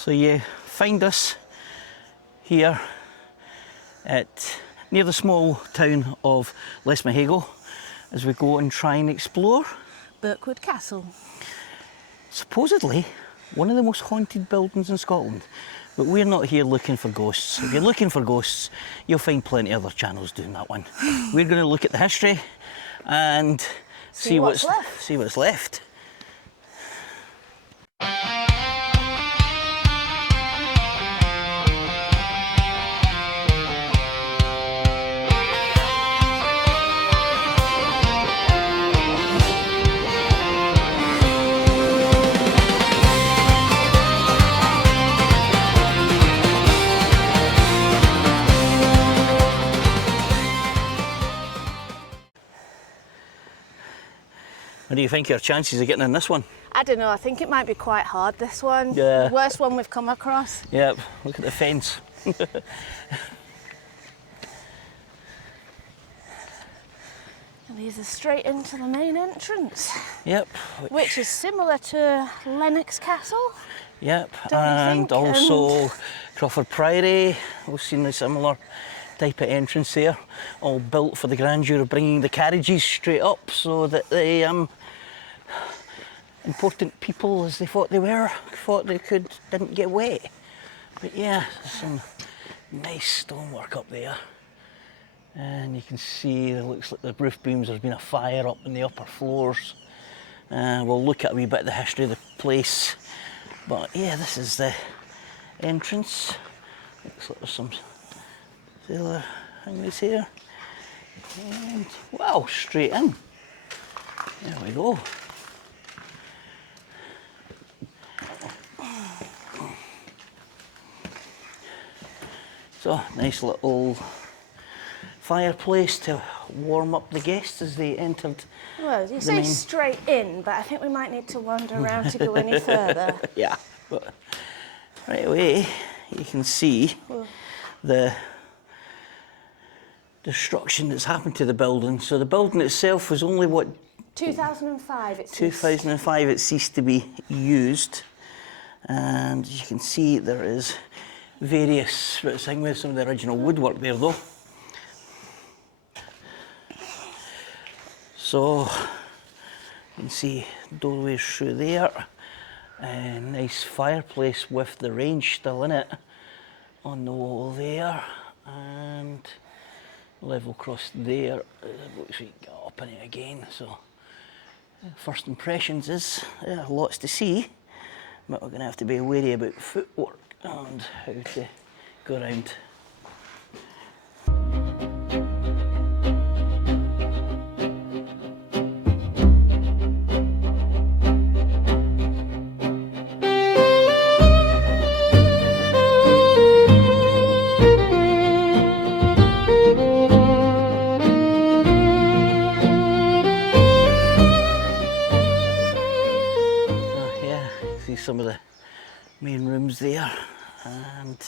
So you find us here near the small town of Lesmahagow as we go and try and explore Birkwood Castle. Supposedly one of the most haunted buildings in Scotland. But we're not here looking for ghosts. If you're looking for ghosts, you'll find plenty of other channels doing that one. We're going to look at the history and see what's left. What do you think your chances of getting in this one? I don't know, I think it might be quite hard, this one. Yeah. The worst one we've come across. Yep, look at the fence. And these are straight into the main entrance. Yep. Which is similar to Lennox Castle. Yep, Don't you think? also Crawford Priory, we've seen a similar type of entrance there, all built for the grandeur of bringing the carriages straight up so that the important people, as they thought didn't get wet. But yeah, there's some nice stonework up there. And you can see it looks like the roof beams, there's been a fire up in the upper floors. We'll look at a wee bit of the history of the place. But yeah, this is the entrance. Looks like there's some sailor hangings here. And wow, straight in. There we go. So, nice little fireplace to warm up the guests as they entered. Well, you say straight in, but I think we might need to wander around to go any further. Yeah, but right away you can see the destruction that's happened to the building. So the building itself was only what? 2005 it ceased to be used. And you can see there is various bits with some of the original woodwork there though. So you can see doorways through there, a nice fireplace with the range still in it on the wall there, and level across there, looks like we got up in it again. So first impressions is lots to see, but we're going to have to be wary about footwork and how to go around. Some of the main rooms there, and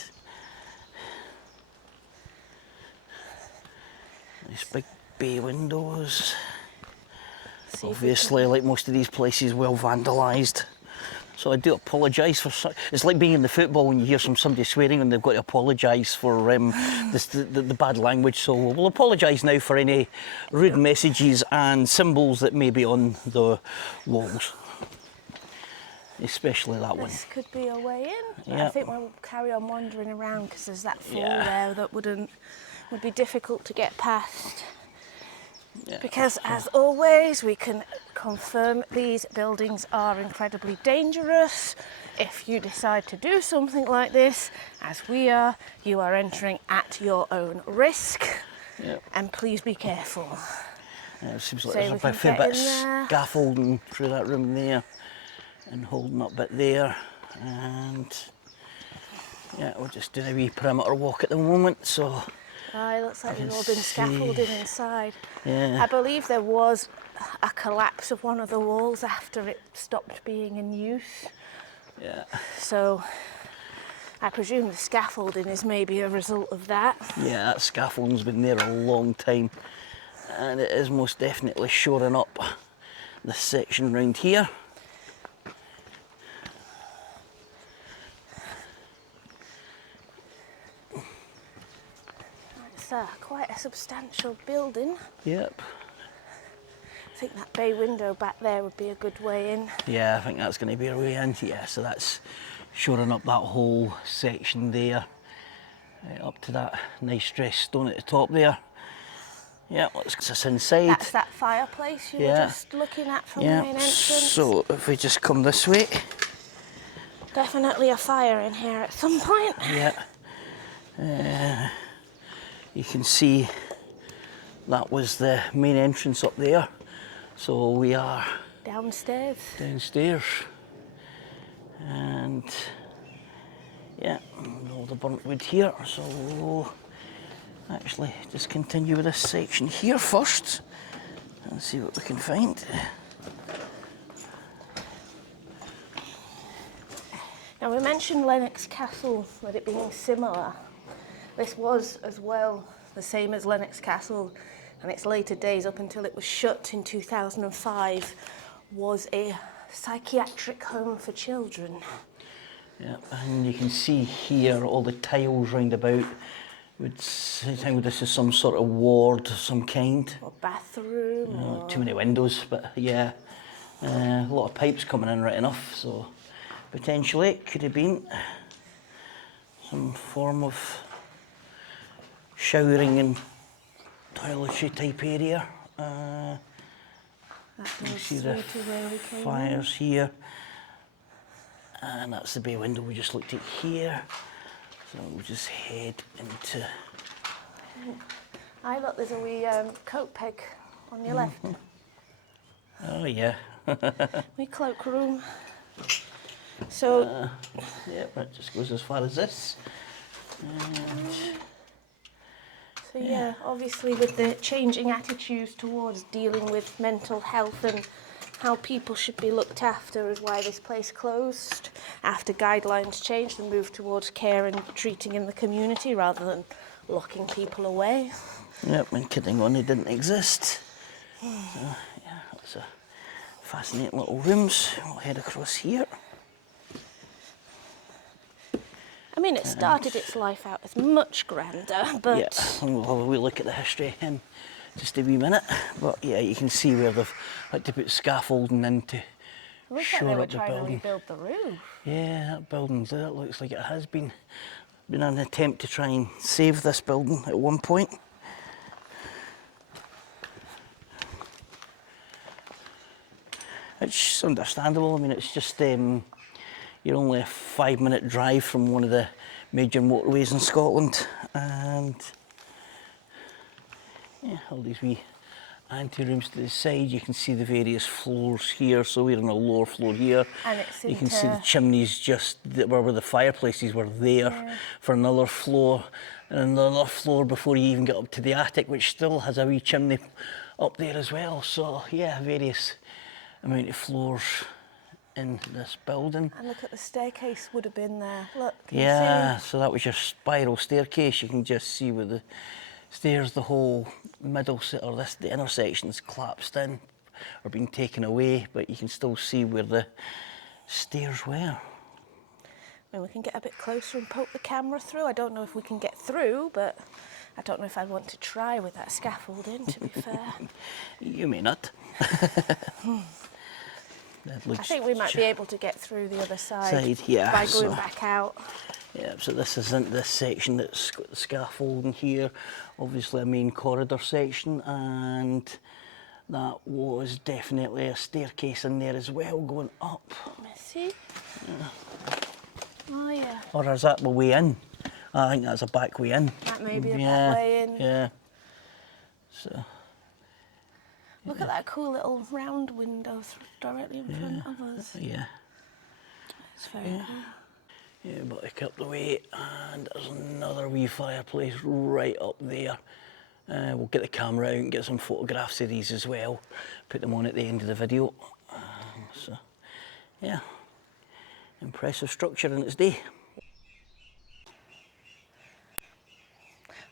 these big bay windows. Obviously, like most of these places, well vandalised. So I do apologise for. It's like being in the football when you hear somebody swearing and they've got to apologise for the bad language. So we'll apologise now for any rude messages and symbols that may be on the walls. Especially that one. This could be a way in. Yep. I think we'll carry on wandering around because there's that floor there that would be difficult to get past. Yeah. Because as always, we can confirm these buildings are incredibly dangerous. If you decide to do something like this, as we are, you are entering at your own risk. Yep. And please be careful. It seems like there's a fair bit of scaffolding through that room there. And holding up bit there, and yeah, we're just doing a wee perimeter walk at the moment. So it looks like they've all been scaffolded inside. Yeah. I believe there was a collapse of one of the walls after it stopped being in use. Yeah. So I presume the scaffolding is maybe a result of that. Yeah, that scaffolding's been there a long time, and it is most definitely shoring up this section round here. That's quite a substantial building. Yep. I think that bay window back there would be a good way in. Yeah, I think that's going to be our way in. Yeah, so that's shoring up that whole section there. Up to that nice dressed stone at the top there. Yeah, let's get us inside. That's that fireplace you were just looking at from the main entrance. So if we just come this way. Definitely a fire in here at some point. Yeah. You can see that was the main entrance up there. So we are downstairs. And yeah, all the burnt wood here. So we'll actually just continue with this section here first and see what we can find. Now we mentioned Lennox Castle, with it being similar. This was as well the same as Lennox Castle, and its later days up until it was shut in 2005 was a psychiatric home for children. Yeah, and you can see here all the tiles round about. I think this is some sort of ward of some kind. Or bathroom. Or... Too many windows, but yeah. A lot of pipes coming in right enough, so potentially it could have been some form of showering and toiletry type area. You see the fires here. And that's the bay window we just looked at here. So we'll just head into... Aye, look, there's a wee coat peg on your left. Oh, yeah. Wee cloak room. So... yeah, that just goes as far as this. So yeah, obviously with the changing attitudes towards dealing with mental health and how people should be looked after is why this place closed after guidelines changed and moved towards care and treating in the community rather than locking people away. Yep, and kidding on, they didn't exist. So yeah, that's a fascinating little rooms. We'll head across here. I mean, it started its life out as much grander, but... Yeah, we'll have a wee look at the history in just a wee minute. But yeah, you can see where they've had to put scaffolding in to shore up the building. It looks like they were trying to rebuild the roof. Yeah, that building's there. It looks like it has been an attempt to try and save this building at one point. It's understandable. I mean, it's just you're only a 5-minute drive from one of the major motorways in Scotland, and yeah, all these wee ante-rooms to the side. You can see the various floors here. So we're on the lower floor here. And it's you can see the chimneys just where the fireplaces were there for another floor, and another floor before you even get up to the attic, which still has a wee chimney up there as well. So yeah, various amount of floors in this building. And look at the staircase would have been there. Look, yeah, so that was your spiral staircase. You can just see where the stairs, the whole middle, or the inner section's collapsed in or been taken away, but you can still see where the stairs were. I mean, we can get a bit closer and poke the camera through. I don't know if we can get through, but I don't know if I'd want to try with that scaffolding, to be fair. You may not. I think we might be able to get through the other side yeah, by going back out. Yeah, so this isn't this section that's got the scaffolding here, obviously a main corridor section, and that was definitely a staircase in there as well going up. Let me see. Yeah. Oh yeah. Or is that the way in? I think that's a back way in. That may be a back way in. Yeah. So. Look at that cool little round window directly in front of us. Yeah. It's very cool. Yeah, back up the way, and there's another wee fireplace right up there. We'll get the camera out and get some photographs of these as well. Put them on at the end of the video. So, yeah, impressive structure in its day.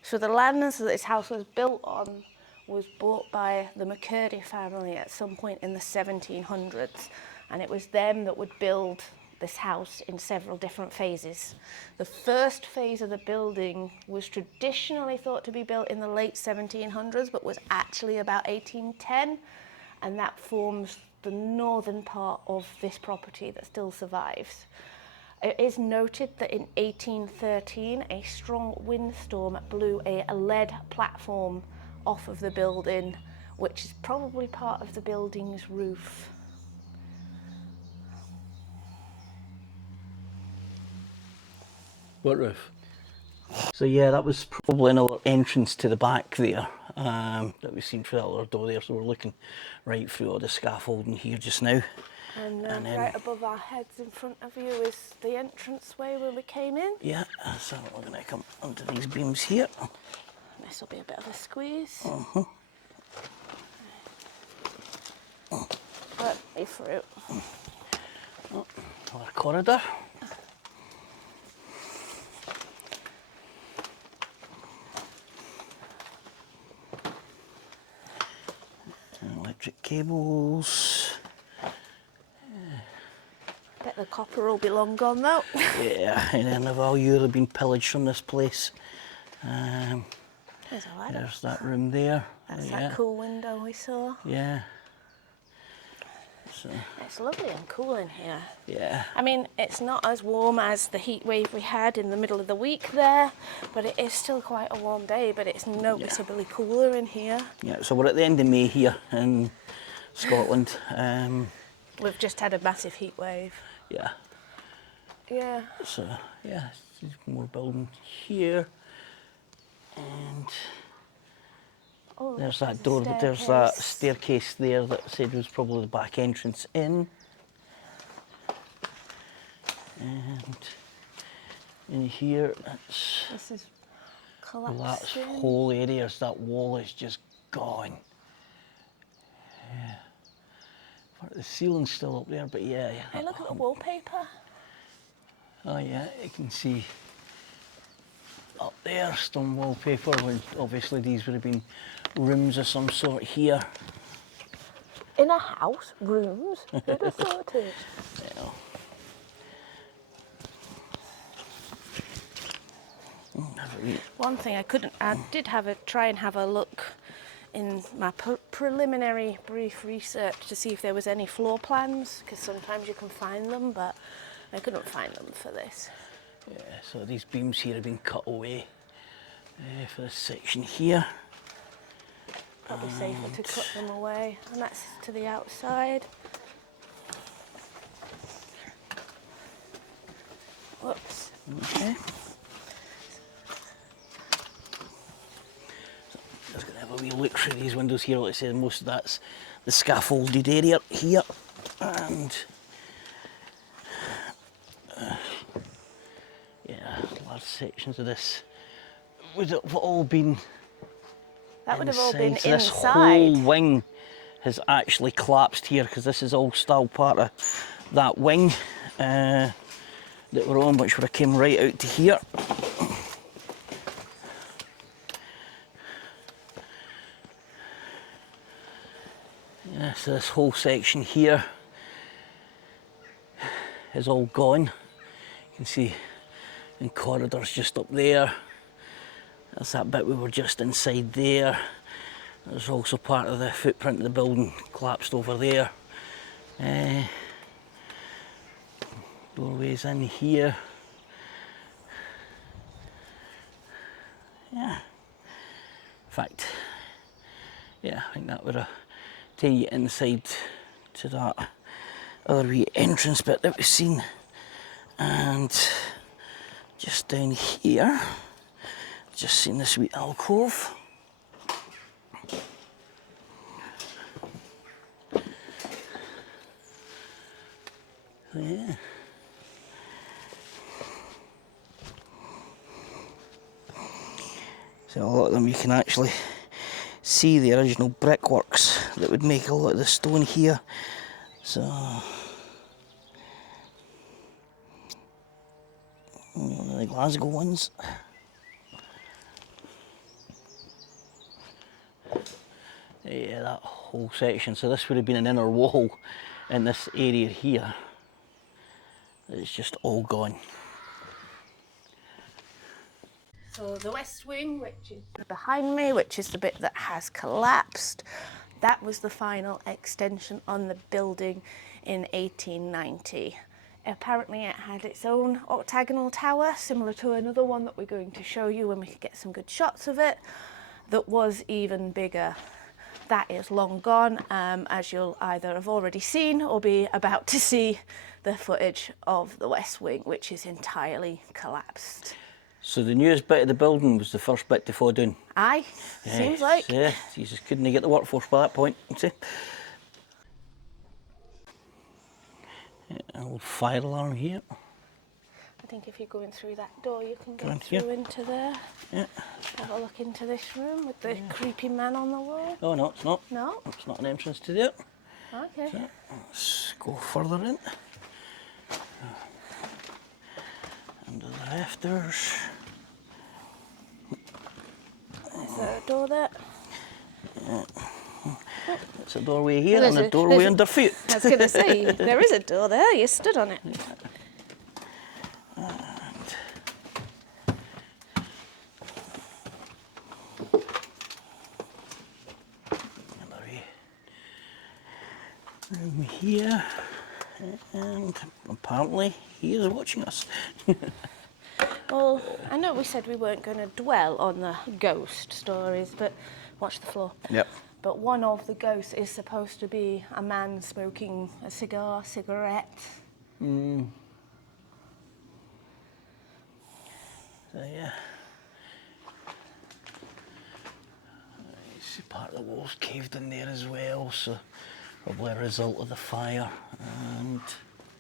So the land that this house was built on was bought by the McCurdy family at some point in the 1700s, and it was them that would build this house in several different phases. The first phase of the building was traditionally thought to be built in the late 1700s, but was actually about 1810, and that forms the northern part of this property that still survives. It is noted that in 1813, a strong windstorm blew a lead platform off of the building, which is probably part of the building's roof. What roof? So yeah, that was probably another entrance to the back there that we've seen through that other door there. So we're looking right through all the scaffolding here just now. And then right above our heads in front of you is the entranceway where we came in. Yeah, so we're going to come onto these beams here. This will be a bit of a squeeze. But be through. Another corridor. Electric cables. Bet the copper will be long gone though. Yeah, and then the value have been pillaged from this place. There's that room there. That's that cool window we saw. Yeah. So, it's lovely and cool in here. Yeah. I mean, it's not as warm as the heat wave we had in the middle of the week there, but it is still quite a warm day, but it's noticeably cooler in here. Yeah, so we're at the end of May here in Scotland. We've just had a massive heat wave. Yeah. Yeah. So, yeah, there's more building here. And there's that door, but there's that staircase there that I said was probably the back entrance in. And in here, this is collapsing. That whole area, that wall is just gone. Yeah. The ceiling's still up there, but yeah. Hey, look at the wallpaper. Oh yeah, you can see up there, stone wallpaper, when obviously these would have been rooms of some sort here. In a house? Rooms? Who'd have thought it? Yeah. One thing I did try and have a look in my preliminary brief research to see if there was any floor plans, because sometimes you can find them, but I couldn't find them for this. Yeah, so these beams here have been cut away for this section here. Probably safer to cut them away, and that's to the outside. Whoops. Okay. Just going to have a wee look through these windows here. Like I said, most of that's the scaffolded area here, and yeah, large sections of this would have all been. That would have all been so inside. This whole wing has actually collapsed here because this is all still part of that wing that we're on, which would have came right out to here. Yeah, so this whole section here is all gone. You can see in corridors just up there. That's that bit we were just inside there. There's also part of the footprint of the building collapsed over there. Doorways in here. Yeah. In fact, yeah, I think that would have taken you inside to that other wee entrance bit that we've seen. And just down here, just seen this wee alcove. So yeah. So a lot of them you can actually see the original brickworks that would make a lot of the stone here. So one of the Glasgow ones. Yeah, that whole section. So this would have been an inner wall in this area here. it's just all gone. So the west wing, which is behind me, which is the bit that has collapsed, that was the final extension on the building in 1890. Apparently it had its own octagonal tower, similar to another one that we're going to show you when we can get some good shots of it, that was even bigger. That is long gone, as you'll either have already seen or be about to see the footage of the west wing, which is entirely collapsed. So the newest bit of the building was the first bit to fall down. Aye, seems like. Yeah, Jesus, couldn't they get the workforce by that point? See? Yeah, a little fire alarm here. I think if you're going through that door, you can Go in get through here. into there. Yeah. Have a look into this room with the creepy man on the wall. Oh no, it's not. No? It's not an entrance to there. Okay. So, let's go further in. Under the rafters. Is there a door there? It's a doorway here There's and a a- doorway there's a- underfoot. I was going to say, there is a door there. You stood on it. Room here, and apparently he is watching us. Well, I know we said we weren't going to dwell on the ghost stories, but watch the floor. Yep. But one of the ghosts is supposed to be a man smoking a cigarette. So yeah. You see part of the walls caved in there as well, so probably a result of the fire. And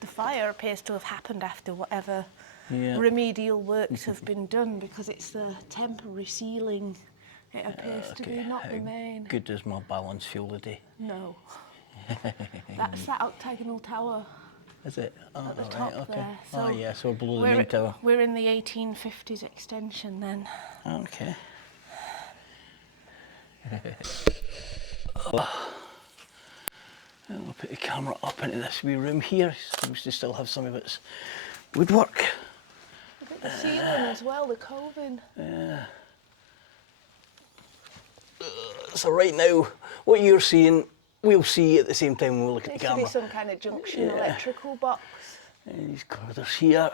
The fire appears to have happened after whatever yeah. remedial works have been done, because it's the temporary ceiling. It appears to be, not the How main. good does my balance feel today? No. That's that octagonal tower Is it? Oh, at the right, top okay. there. Oh So yeah, so we're below the main tower. we're in the 1850s extension then. Okay. We'll put the camera up into this wee room here. Seems to still have some of its woodwork. Look at the ceiling as well, the coving. So right now, what you're seeing, we'll see at the same time when we look at Needs the to be camera. some kind of junction electrical box. And these corridors here.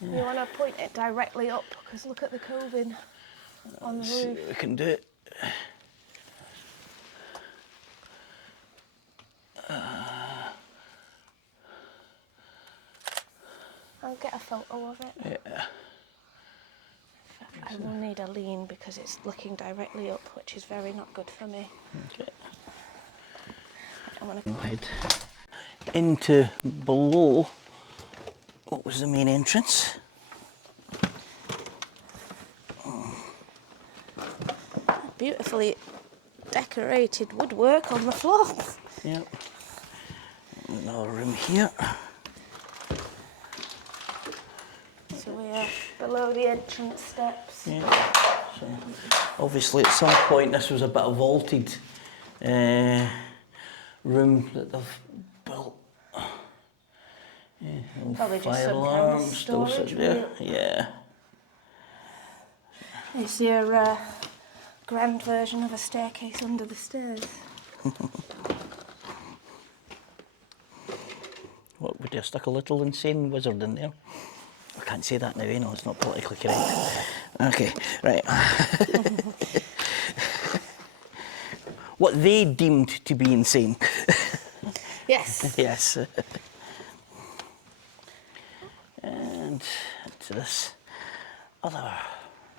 You want to point it directly up, because look at the coving on the See roof. if we can do it. I'll get a photo of it. Yeah. I will need a lean because it's looking directly up, which is very not good for me. Okay. I want to Head into below what was the main entrance. beautifully decorated woodwork on the floor. Yep. Another room here. So we're below the entrance steps. Yeah. So obviously at some point this was a bit of vaulted room that they've built. Yeah, Probably just fire some kind of alarms still storage, sit there. wouldn't Yeah. It's your grand version of a staircase under the stairs. What, would you have stuck a little insane wizard in there? I can't say that now, you know, it's not politically correct. Okay, right. What they deemed to be insane. Yes. Yes. And to this other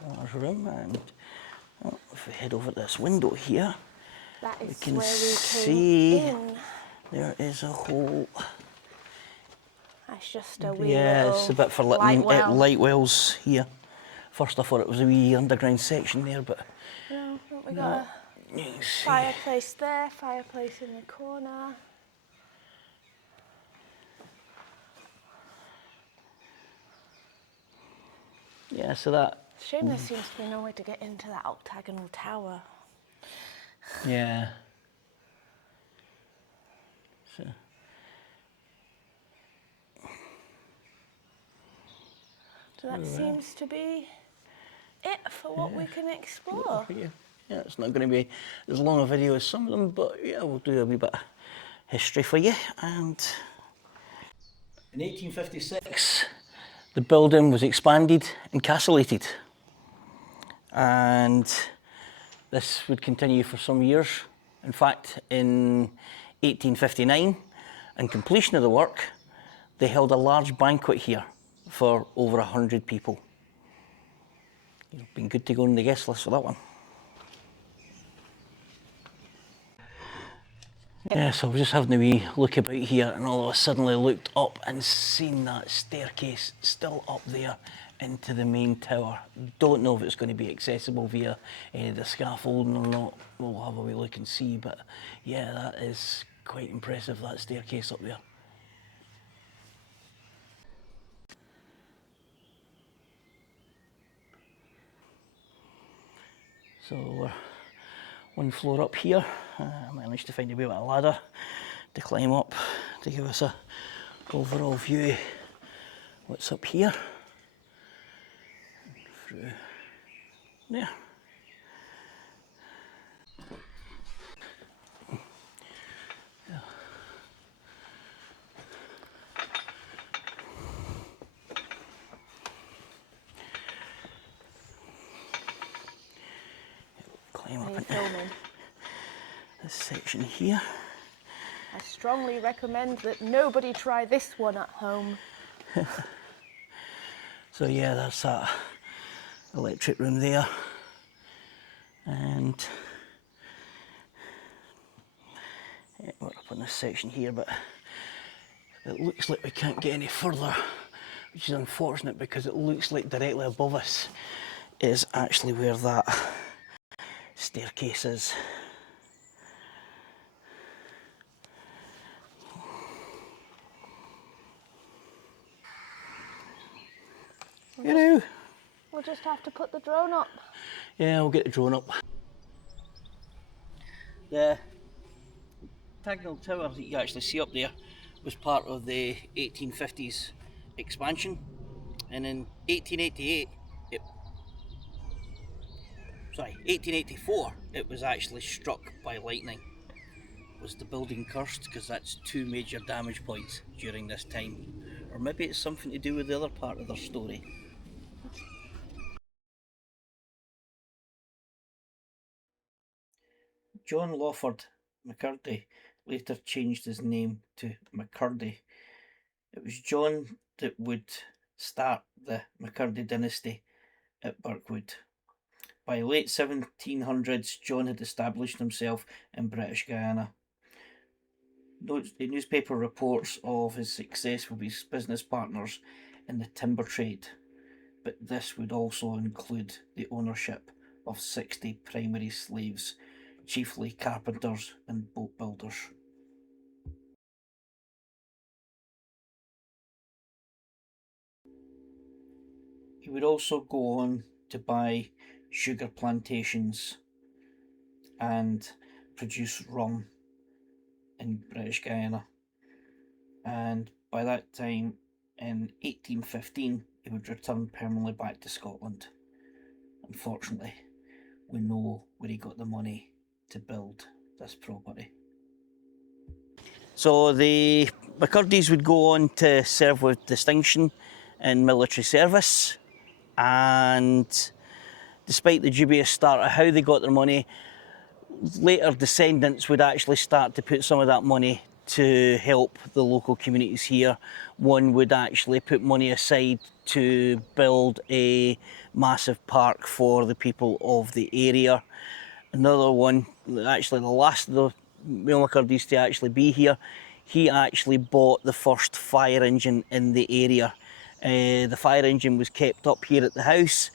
large room, and if we head over to this window here, That is we can where we see came in. there is a hole. That's just a wee Yeah, little it's a bit for light well. light wells here. First I thought it was a wee underground section there, but No, we got a you can see. fireplace there, fireplace in the corner. Yeah, so that. Shame there seems to be no way to get into that octagonal tower. Yeah. So. So that seems to be it for what we can explore. Yeah, it's not going to be as long a video as some of them, but yeah, we'll do a wee bit of history for you. And in 1856, the building was expanded and castellated, and this would continue for some years. In fact, in 1859, on completion of the work, they held a large banquet here for over 100 people. It's been good to go on the guest list for that one. Yeah, so I was just having a wee look about here, and all of a sudden I looked up and seen that staircase still up there into the main tower. Don't know if it's going to be accessible via any of the scaffolding or not. We'll have a wee look and see, but yeah, that is quite impressive, that staircase up there. So we're one floor up here. I managed to find a wee bit of ladder to climb up to give us a overall view what's up here. And through there. Climb up into this section here. I strongly recommend that nobody try this one at home. So yeah, that's that electric room there, and yeah, we're up on this section here, but it looks like we can't get any further, which is unfortunate because it looks like directly above us is actually where that staircase is. You know. We'll just have to put the drone up. Yeah, we'll get the drone up. The octagonal tower that you actually see up there was part of the 1850s expansion, and in 1884, it was actually struck by lightning. Was the building cursed? Because that's two major damage points during this time. Or maybe it's something to do with the other part of their story. John Lawford McCurdy later changed his name to McCurdy. It was John that would start the McCurdy dynasty at Birkwood. By late 1700s, John had established himself in British Guiana. The newspaper reports of his success with his business partners in the timber trade, but this would also include the ownership of 60 primary slaves, chiefly carpenters and boat builders. He would also go on to buy sugar plantations and produce rum in British Guiana. And by that time, in 1815, he would return permanently back to Scotland. Unfortunately, we know where he got the money to build this property. So the McCurdys would go on to serve with distinction in military service, and despite the dubious start of how they got their money, later descendants would actually start to put some of that money to help the local communities here. One would actually put money aside to build a massive park for the people of the area. Another one, actually the last of the McCurdys to actually be here, he actually bought the first fire engine in the area. The fire engine was kept up here at the house,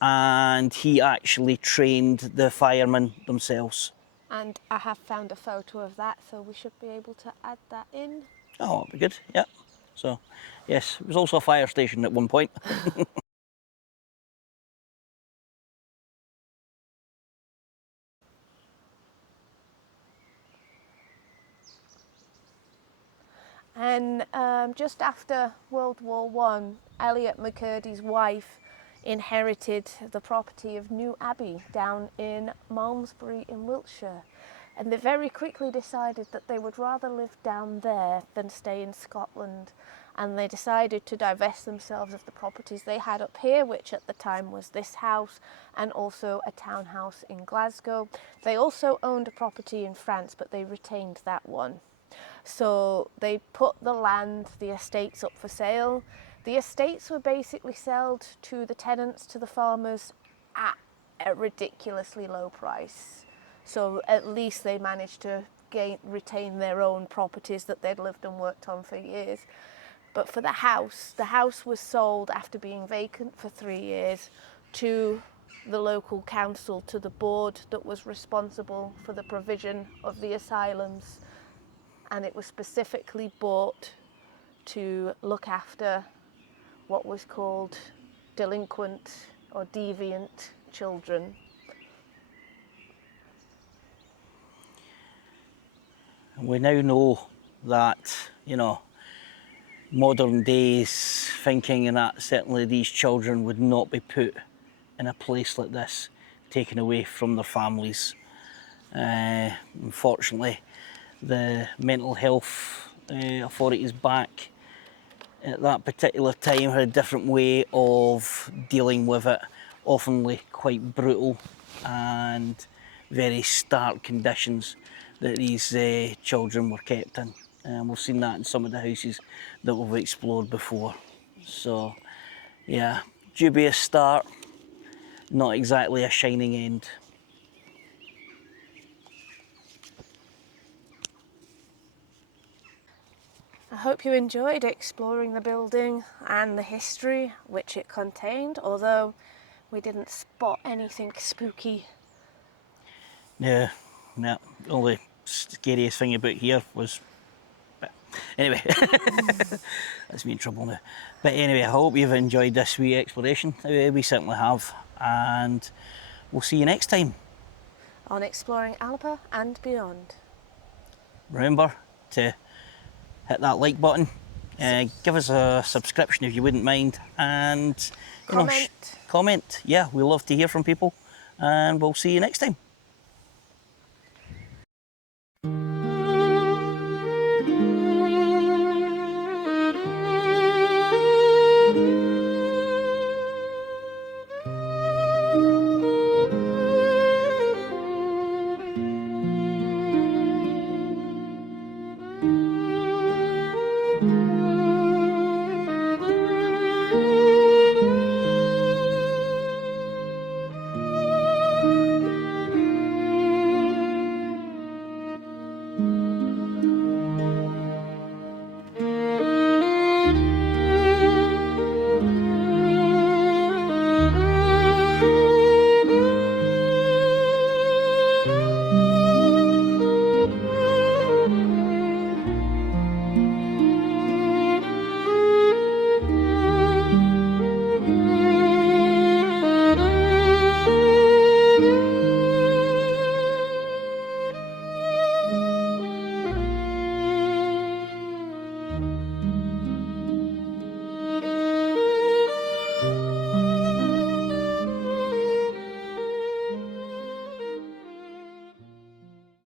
and he actually trained the firemen themselves. And I have found a photo of that, so we should be able to add that in. Oh, that'd be good, yeah. So, yes, it was also a fire station at one point. then just after World War One, Elliot McCurdy's wife inherited the property of New Abbey down in Malmesbury in Wiltshire. And they very quickly decided that they would rather live down there than stay in Scotland. And they decided to divest themselves of the properties they had up here, which at the time was this house and also a townhouse in Glasgow. They also owned a property in France, but they retained that one. So they put the land, the estates up for sale. The estates were basically sold to the tenants, to the farmers, at a ridiculously low price. So at least they managed to retain their own properties that they'd lived and worked on for years. But for the house was sold after being vacant for 3 years to the local council, to the board that was responsible for the provision of the asylums. And it was specifically bought to look after what was called delinquent or deviant children. We now know that, you know, modern days thinking and that certainly these children would not be put in a place like this, taken away from their families. Unfortunately, the mental health authorities back at that particular time had a different way of dealing with it, often quite brutal and very stark conditions that these children were kept in. We've seen that in some of the houses that we've explored before. So, yeah, dubious start, not exactly a shining end. I hope you enjoyed exploring the building and the history which it contained, although we didn't spot anything spooky. Yeah, the only scariest thing about here was... Anyway, that's me in trouble now. But anyway, I hope you've enjoyed this wee exploration. We certainly have. And we'll see you next time On exploring Alba and beyond. Remember to hit that like button, give us a subscription if you wouldn't mind, and Comment. comment. Yeah, we love to hear from people, and we'll see you next time.